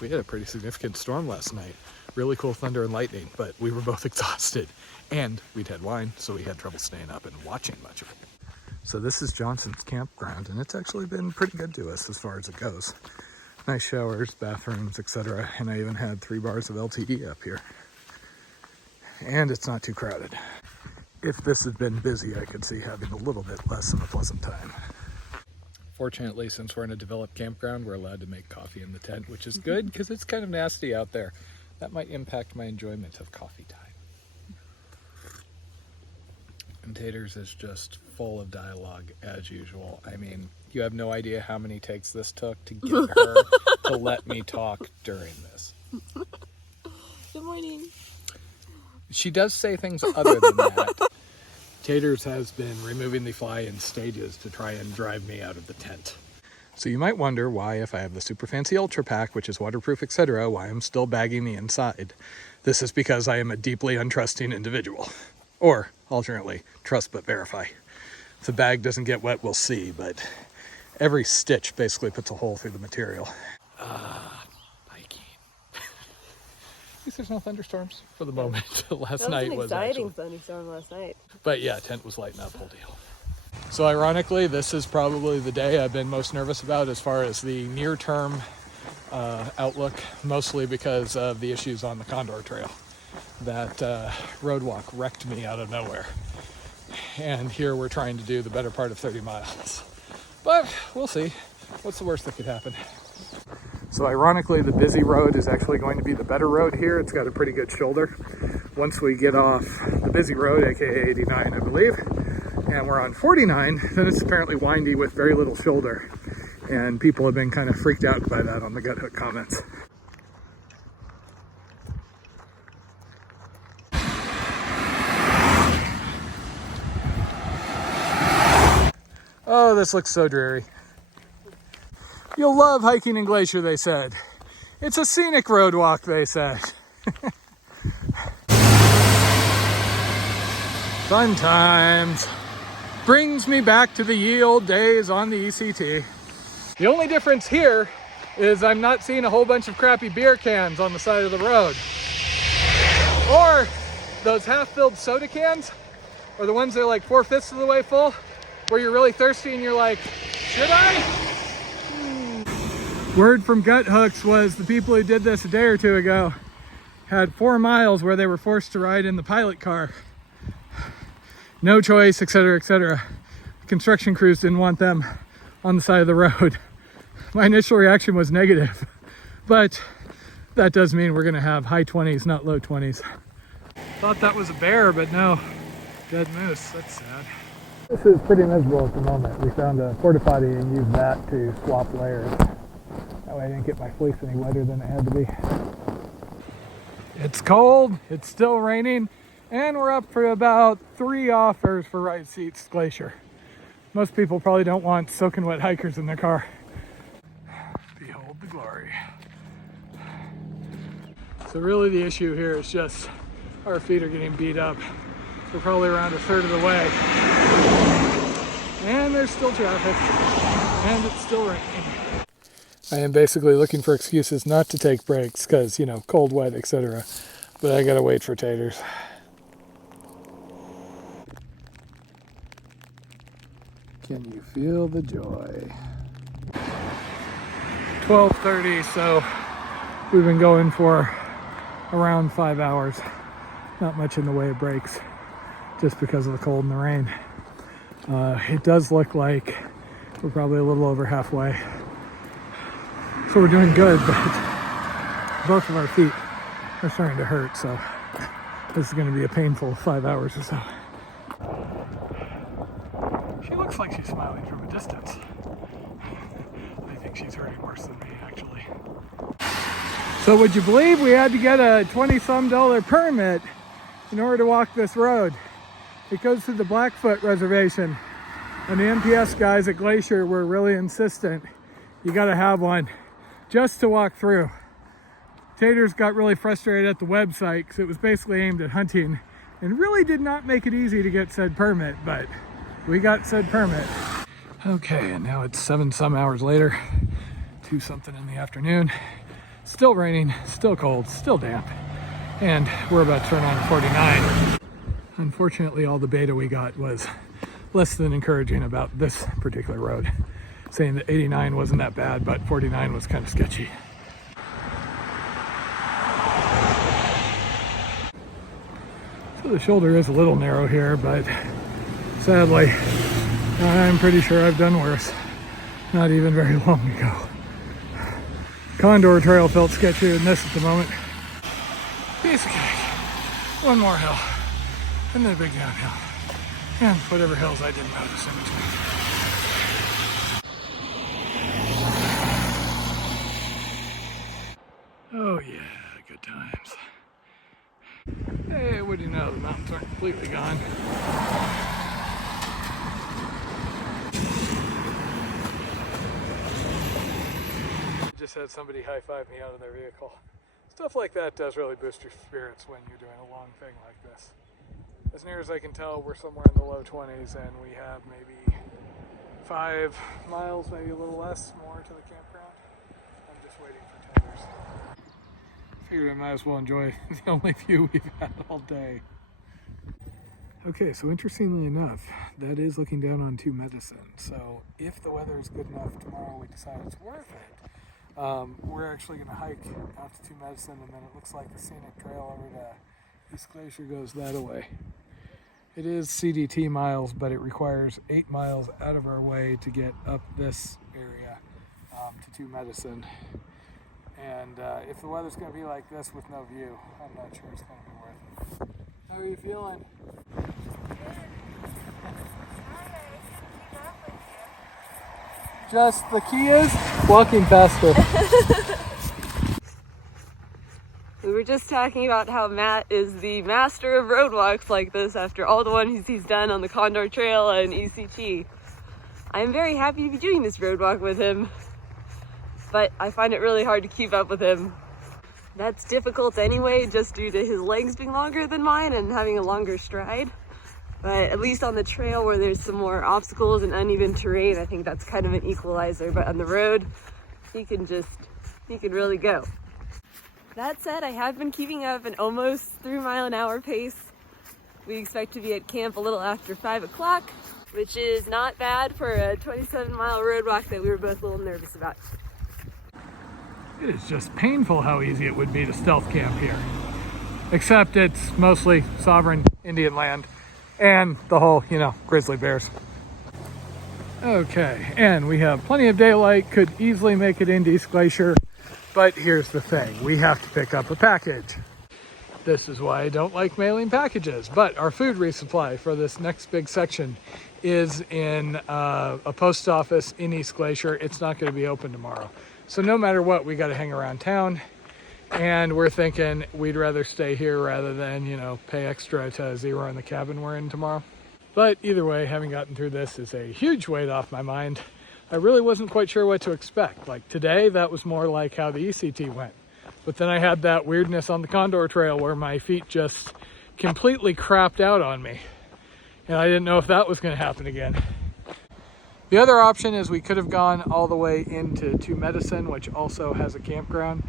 We had a pretty significant storm last night. Really cool thunder and lightning, but we were both exhausted. And we'd had wine, so we had trouble staying up and watching much of it. So this is Johnson's campground, and it's actually been pretty good to us as far as it goes. Nice showers, bathrooms, etc. And I even had 3 bars of LTE up here. And it's not too crowded. If this had been busy, I could see having a little bit less of a pleasant time. Fortunately, since we're in a developed campground, we're allowed to make coffee in the tent, which is good because it's kind of nasty out there. That might impact my enjoyment of coffee time. And Taters is just full of dialogue as usual. I mean, you have no idea how many takes this took to get her to let me talk during this. Good morning. She does say things other than that. Taters has been removing the fly in stages to try and drive me out of the tent. So you might wonder why, if I have the super fancy Ultra Pack, which is waterproof, etc., why I'm still bagging the inside. This is because I am a deeply untrusting individual. Or, alternately, trust but verify. If the bag doesn't get wet, we'll see, but every stitch basically puts a hole through the material. Hiking. At least there's no thunderstorms for the moment. Last night was an exciting actually... thunderstorm last night. But yeah, tent was lighting up, whole deal. So ironically, this is probably the day I've been most nervous about as far as the near-term outlook, mostly because of the issues on the Condor Trail. That Roadwalk wrecked me out of nowhere. And here we're trying to do the better part of 30 miles. But we'll see. What's the worst that could happen? So ironically, the busy road is actually going to be the better road here. It's got a pretty good shoulder. Once we get off the busy road, aka 89, I believe, and we're on 49, then it's apparently windy with very little shoulder. And people have been kind of freaked out by that on the Gut Hook comments. Oh, this looks so dreary. You'll love hiking in Glacier, they said. It's a scenic road walk, they said. Fun times. Brings me back to the ye old days on the ECT. The only difference here is I'm not seeing a whole bunch of crappy beer cans on the side of the road. Or those half-filled soda cans, or the ones that are like 4/5 of the way full, where you're really thirsty and you're like, should I? Word from Gut Hooks was the people who did this a day or two ago had 4 miles where they were forced to ride in the pilot car. No choice, etc., etc. Construction crews didn't want them on the side of the road. My initial reaction was negative, but that does mean we're gonna have high 20s, not low 20s. Thought that was a bear, but no, dead moose. That's sad. This is pretty miserable at the moment. We found a porta potty and used that to swap layers. That way I didn't get my fleece any wetter than it had to be. It's cold, it's still raining, and we're up for about 3 offers for ride seats Glacier. Most people probably don't want soaking wet hikers in their car. Behold the glory. So really the issue here is just our feet are getting beat up. We're probably around 1/3 of the way. And there's still traffic. And it's still raining. I am basically looking for excuses not to take breaks because, you know, cold, wet, etc. But I gotta wait for Taters. Can you feel the joy? 12:30, so we've been going for around 5 hours. Not much in the way of breaks, just because of the cold and the rain. It does look like we're probably a little over halfway. So we're doing good, but both of our feet are starting to hurt, so this is going to be a painful 5 hours or so. She looks like she's smiling from a distance. I think she's hurting worse than me, actually. So would you believe we had to get a $20-some permit in order to walk this road? It goes through the Blackfoot Reservation, and the NPS guys at Glacier were really insistent. You got to have one just to walk through. Taters got really frustrated at the website because it was basically aimed at hunting and really did not make it easy to get said permit, but we got said permit. Okay, and now it's 7-some hours later, 2-something in the afternoon. Still raining, still cold, still damp, and we're about to turn on 49. Unfortunately, all the beta we got was less than encouraging about this particular road, saying that 89 wasn't that bad, but 49 was kind of sketchy. So the shoulder is a little narrow here, but sadly, I'm pretty sure I've done worse not even very long ago. Condor Trail felt sketchier than this at the moment. Piece of cake. One more hill, and then a big downhill, and whatever hills I didn't notice in between. Oh yeah, good times. Hey, what do you know, the mountains aren't completely gone. Just had somebody high-five me out of their vehicle. Stuff like that does really boost your spirits when you're doing a long thing like this. As near as I can tell, we're somewhere in the low 20s, and we have maybe 5 miles, maybe a little less, more to the campground. I'm just waiting for tenders. Figured I might as well enjoy the only view we've had all day. Okay, so interestingly enough, that is looking down on 2 Medicine. So if the weather is good enough tomorrow, we decide it's worth it. We're actually going to hike out to 2 Medicine, and then it looks like the scenic trail over to East Glacier goes that way. It is CDT miles, but it requires 8 miles out of our way to get up this area to 2 Medicine. And if the weather's going to be like this with no view, I'm not sure it's going to be worth it. How are you feeling? Just the key is walking faster. We were just talking about how Matt is the master of roadwalks like this after all the ones he's done on the Condor Trail and ECT. I'm very happy to be doing this roadwalk with him, but I find it really hard to keep up with him. That's difficult anyway, just due to his legs being longer than mine and having a longer stride. But at least on the trail where there's some more obstacles and uneven terrain, I think that's kind of an equalizer. But on the road, he can really go. That said, I have been keeping up an almost 3-mile-an-hour pace. We expect to be at camp a little after 5 o'clock, which is not bad for a 27-mile road walk that we were both a little nervous about. It is just painful how easy it would be to stealth camp here. Except it's mostly sovereign Indian land. And the whole, grizzly bears. Okay, and we have plenty of daylight, could easily make it into East Glacier, but here's the thing, we have to pick up a package. This is why I don't like mailing packages, but our food resupply for this next big section is in a post office in East Glacier. It's not going to be open tomorrow. So no matter what, we got to hang around town. And we're thinking we'd rather stay here rather than, pay extra to zero in the cabin we're in tomorrow. But either way, having gotten through this is a huge weight off my mind. I really wasn't quite sure what to expect. Like today, that was more like how the ECT went. But then I had that weirdness on the Condor Trail where my feet just completely crapped out on me. And I didn't know if that was going to happen again. The other option is we could have gone all the way into 2 Medicine, which also has a campground.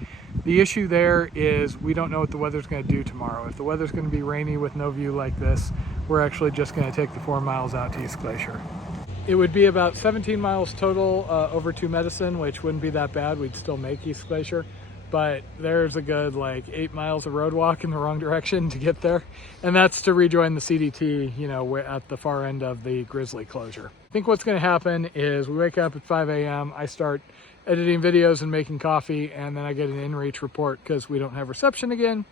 The issue there is we don't know what the weather's going to do tomorrow. If the weather's going to be rainy with no view like this, we're actually just going to take the 4 miles out to East Glacier. It would be about 17 miles total over 2 Medicine, which wouldn't be that bad. We'd still make East Glacier. But there's a good 8 miles of road walk in the wrong direction to get there. And that's to rejoin the CDT, we're at the far end of the Grizzly closure. I think what's going to happen is we wake up at 5 a.m. I start editing videos and making coffee, and then I get an in-reach report because we don't have reception again.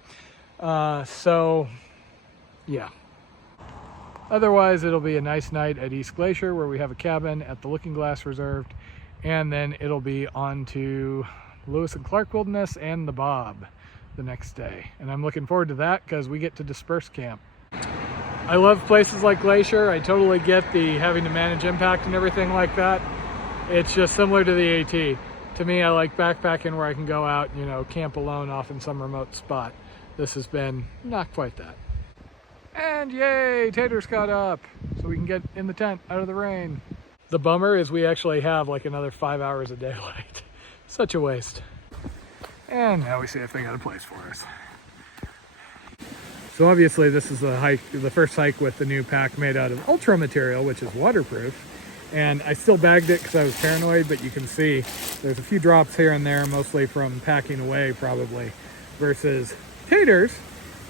So, yeah. Otherwise, it'll be a nice night at East Glacier where we have a cabin at the Looking Glass reserved, and then it'll be on to Lewis and Clark Wilderness and the Bob the next day. And I'm looking forward to that because we get to disperse camp. I love places like Glacier. I totally get the having to manage impact and everything like that. It's just similar to the AT. To me, I like backpacking where I can go out, camp alone off in some remote spot. This has been not quite that. And yay, taters got up so we can get in the tent out of the rain. The bummer is we actually have another 5 hours of daylight. Such a waste. And now we see if they got a place for us. So obviously this is the first hike with the new pack made out of ultra material, which is waterproof. And I still bagged it because I was paranoid, but you can see there's a few drops here and there, mostly from packing away probably, versus Tater's.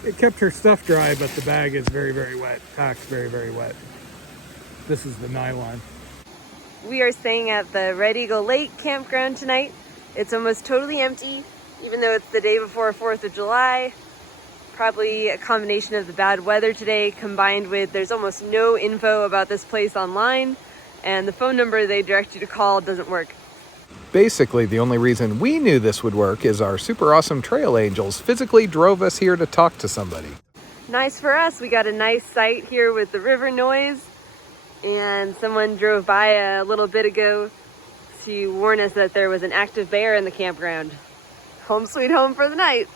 It kept her stuff dry, but the bag is very, very wet. Pack's very, very wet. This is the nylon. We are staying at the Red Eagle Lake campground tonight. It's almost totally empty, even though it's the day before 4th of July. Probably a combination of the bad weather today combined with there's almost no info about this place online, and the phone number they direct you to call doesn't work. Basically, the only reason we knew this would work is our super awesome trail angels physically drove us here to talk to somebody. Nice for us. We got a nice site here with the river noise, and someone drove by a little bit ago to warn us that there was an active bear in the campground. Home sweet home for the night.